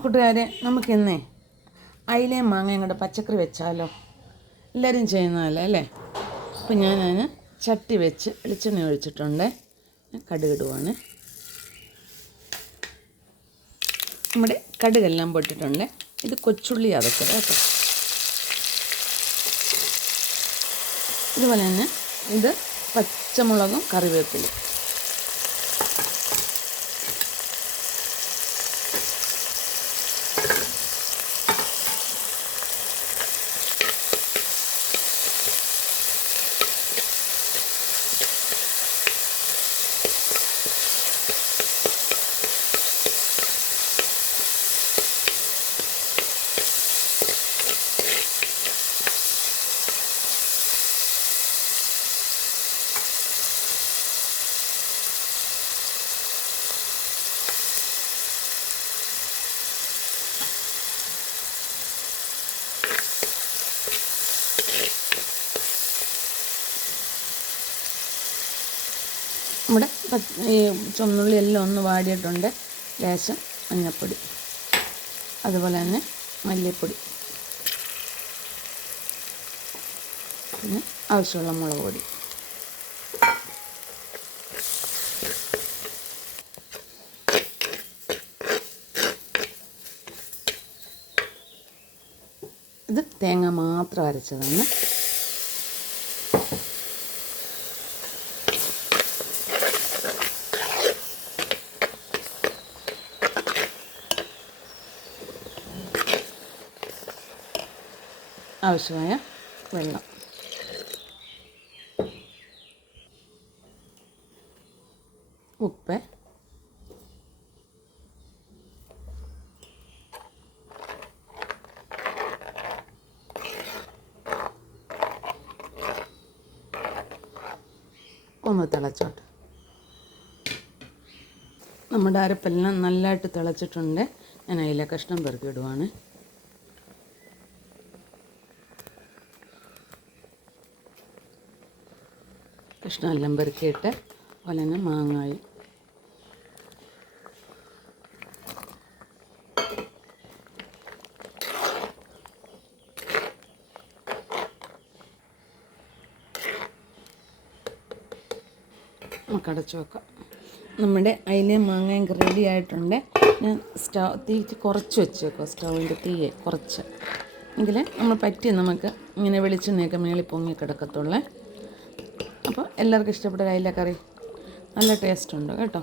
കൂട്ടുകാരെ, നമുക്കിന്നേ അയിലയും മാങ്ങയും കൂടെ പച്ചക്കറി വെച്ചാലോ? എല്ലാവരും ചെയ്യുന്നതല്ലേ അല്ലേ? അപ്പം ഞാനതിന് ചട്ടി വെച്ച് വെളിച്ചെണ്ണ ഒഴിച്ചിട്ടുണ്ട്. കടുകിടുവാണ്. നമ്മുടെ കടുകെല്ലാം പൊട്ടിട്ടുണ്ട്. ഇത് കൊച്ചുള്ളി അതൊക്കെ കേട്ടോ. ഇതുപോലെ തന്നെ ഇത് പച്ചമുളകും കറിവേപ്പിലും. നമ്മുടെ ഈ ചുവന്നുള്ളി എല്ലാം ഒന്ന് വാടിയിട്ടുണ്ട്. ലേശം മഞ്ഞൾപ്പൊടി, അതുപോലെ തന്നെ മല്ലിപ്പൊടി, പിന്നെ ആവശ്യമുള്ള മുളക് പൊടി. ഇത് തേങ്ങ മാത്രം അരച്ചതാണ്. ആവശ്യമായ വെള്ളം, ഉപ്പ്, ഒന്ന് തിളച്ചോട്ടെ. നമ്മുടെ അരപ്പെല്ലാം നല്ലതായിട്ട് തിളച്ചിട്ടുണ്ട്. ഞാൻ അതിലെ കഷ്ണം പെറുക്കി ഇടുവാണ്. കഷ്ണമെല്ലാം പെറുക്കിയിട്ട് അതുപോലെ തന്നെ മാങ്ങായും നമുക്ക് അടച്ചു വെക്കാം. നമ്മുടെ അയിലയും മാങ്ങയും റെഡി ആയിട്ടുണ്ട്. ഞാൻ തീ കുറച്ച് വെച്ചേക്കുക. സ്റ്റൗവിൻ്റെ തീയെ കുറച്ച് എങ്കിൽ നമ്മൾ പറ്റി നമുക്ക് ഇങ്ങനെ വെളിച്ചെണ്ണയൊക്കെ മേളിൽ പൊങ്ങി കിടക്കത്തുള്ളേ. അപ്പോൾ എല്ലാവർക്കും ഇഷ്ടപ്പെട്ട അയില കറി നല്ല ടേസ്റ്റ് ഉണ്ട് കേട്ടോ.